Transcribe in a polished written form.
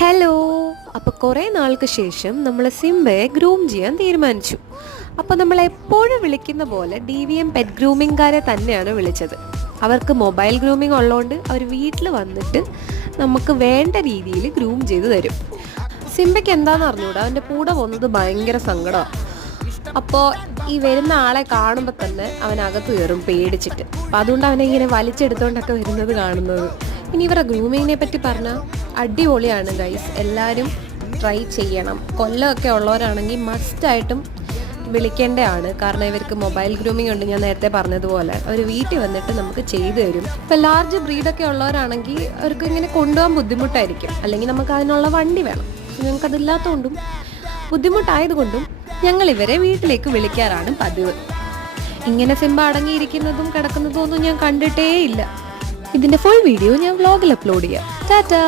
Hello. അപ്പോൾ കുറേ നാൾക്ക് ശേഷം നമ്മൾ സിംബയെ ഗ്രൂം ചെയ്യാൻ തീരുമാനിച്ചു. അപ്പോൾ നമ്മൾ എപ്പോഴും വിളിക്കുന്ന പോലെ DVM പെറ്റ് ഗ്രൂമിംഗുകാരെ തന്നെയാണ് വിളിച്ചത്. അവർക്ക് മൊബൈൽ ഗ്രൂമിംഗ് ഉള്ളതുകൊണ്ട് അവർ വീട്ടിൽ വന്നിട്ട് നമുക്ക് വേണ്ട രീതിയിൽ ഗ്രൂം ചെയ്ത് തരും. സിംബയ്ക്ക് എന്താണെന്ന് അറിഞ്ഞൂടാ, അവൻ്റെ കൂടെ പോകുന്നത് ഭയങ്കര സങ്കടമാണ്. അപ്പോൾ ഈ വരുന്ന ആളെ കാണുമ്പോൾ തന്നെ അവനകത്ത് കയറും പേടിച്ചിട്ട്. അപ്പം അതുകൊണ്ട് അവനെ ഇങ്ങനെ വലിച്ചെടുത്തുകൊണ്ടൊക്കെ വരുന്നത് കാണുന്നത്. ഇനി ഇവരുടെ ഗ്രൂമിങ്ങിനെ പറ്റി പറഞ്ഞാൽ അടിപൊളിയാണ് ഗൈസ്, എല്ലാവരും ട്രൈ ചെയ്യണം. കൊല്ലമൊക്കെ ഉള്ളവരാണെങ്കിൽ മസ്റ്റായിട്ടും വിളിക്കേണ്ടതാണ്. കാരണം ഇവർക്ക് മൊബൈൽ ഗ്രൂമിംഗ് ഉണ്ട്, ഞാൻ നേരത്തെ പറഞ്ഞതുപോലെ. അവർ വീട്ടിൽ വന്നിട്ട് നമുക്ക് ചെയ്തു തരും. ഇപ്പോൾ ലാർജ് ബ്രീഡൊക്കെ ഉള്ളവരാണെങ്കിൽ അവർക്ക് ഇങ്ങനെ കൊണ്ടുപോകാൻ ബുദ്ധിമുട്ടായിരിക്കും, അല്ലെങ്കിൽ നമുക്ക് അതിനുള്ള വണ്ടി വേണം. ഞങ്ങൾക്കതില്ലാത്തതുകൊണ്ടും ബുദ്ധിമുട്ടായതുകൊണ്ടും ഞങ്ങൾ ഇവരെ വീട്ടിലേക്ക് വിളിക്കാറാണ് പതിവ്. ഇങ്ങനെ സിംബ അടങ്ങിയിരിക്കുന്നതും കിടക്കുന്നതും ഒന്നും ഞാൻ കണ്ടിട്ടേ ഇല്ല. ഇതിൻ്റെ ഫുൾ വീഡിയോ ഞാൻ വ്ലോഗിൽ അപ്ലോഡ് ചെയ്യാം. ടാറ്റാ.